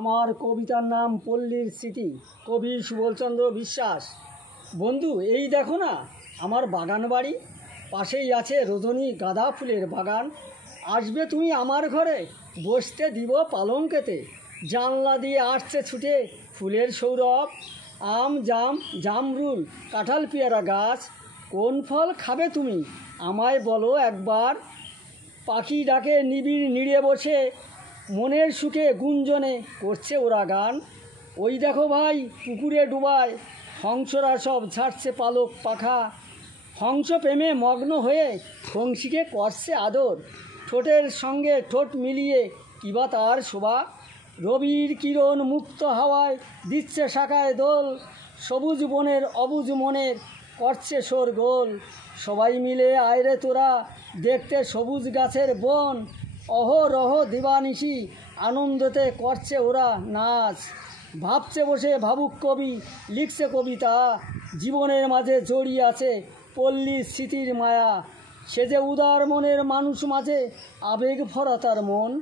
আমার কবিতার নাম পল্লীর স্মৃতি, কবি সুবলচন্দ্র বিশ্বাস। বন্ধু, এই দেখো না আমার বাগান বাড়ি, পাশেই আছে রজনী গাঁদা ফুলের বাগান। আসবে তুমি আমার ঘরে, বসতে দিব পালঙ্কেতে, জানলা দিয়ে আসছে ছুটে ফুলের সৌরভ। আম জাম জামরুল কাঁঠাল পেয়ারা গাছ, কোন ফল খাবে তুমি আমায় বলো একবার। পাখি ডাকে নিবিড় নিড়ে বসে, মনের সুখে গুঞ্জনে করছে ওরা গান। ওই দেখো ভাই পুকুরে ডুবায়, হংসরা সব ছাড়ছে পালক পাখা। হংস প্রেমে মগ্ন হয়ে হংসীকে করছে আদর, ঠোঁটের সঙ্গে ঠোঁট মিলিয়ে কিবা তার শোভা। রবির কিরণ মুক্ত হাওয়ায় দিচ্ছে শাখায় দোল, সবুজ বনের অবুজ মনের করছে শোরগোল। সবাই মিলে আয়রে তোরা দেখতে সবুজ গাছের বন, অহরহ দিবানিশি আনন্দতে করছে ওরা নাচ। ভাবছে বসে ভাবুক কবি, লিখছে কবিতা, জীবনের মাঝে জড়িয়ে আছে পল্লীর স্মৃতির মায়া। সে যে উদার মনের মানুষ, মাঝে আবেগ ভরা তার মন।